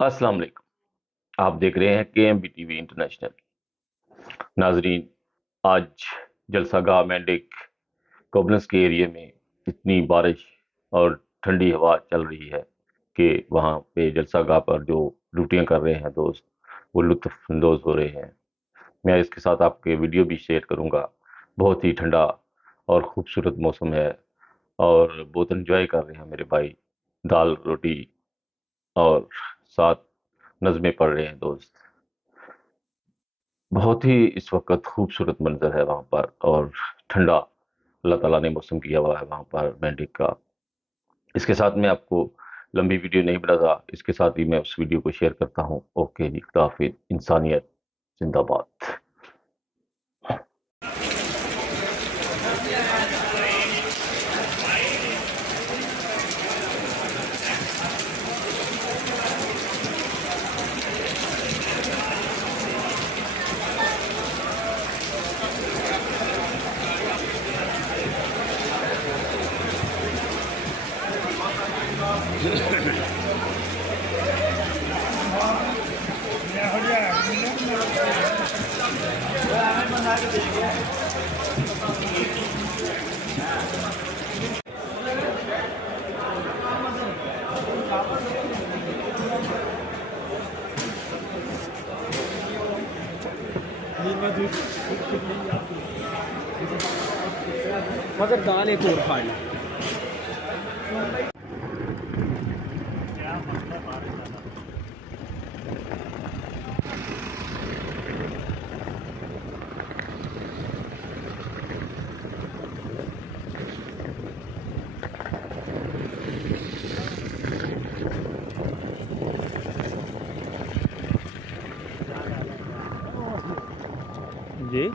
अस्सलाम वालेकुम। आप देख रहे हैं केएमबी टीवी इंटरनेशनल। नाजरीन, आज जलसागाह मेंढक कोबलंस के एरिया में इतनी बारिश और ठंडी हवा चल रही है कि वहाँ पे जलसागाह पर जो ड्यूटियाँ कर रहे हैं दोस्त, वो लुत्फ अंदोज हो रहे हैं। मैं इसके साथ आपके वीडियो भी शेयर करूँगा। बहुत ही ठंडा और खूबसूरत मौसम है और बहुत एंजॉय कर रहे हैं मेरे भाई। दाल रोटी और साथ नज़में पढ़ रहे हैं दोस्त। बहुत ही इस वक़्त खूबसूरत मंज़र है वहाँ पर और ठंडा अल्लाह ताला ने मौसम किया हुआ है वहाँ पर मेंढक का। इसके साथ मैं आपको लंबी वीडियो नहीं बनाता, इसके साथ ही मैं उस वीडियो को शेयर करता हूँ। ओके जी, खुदा हाफ़िज़। इंसानियत ज़िंदाबाद। मगर दाल एक और खा ली। जी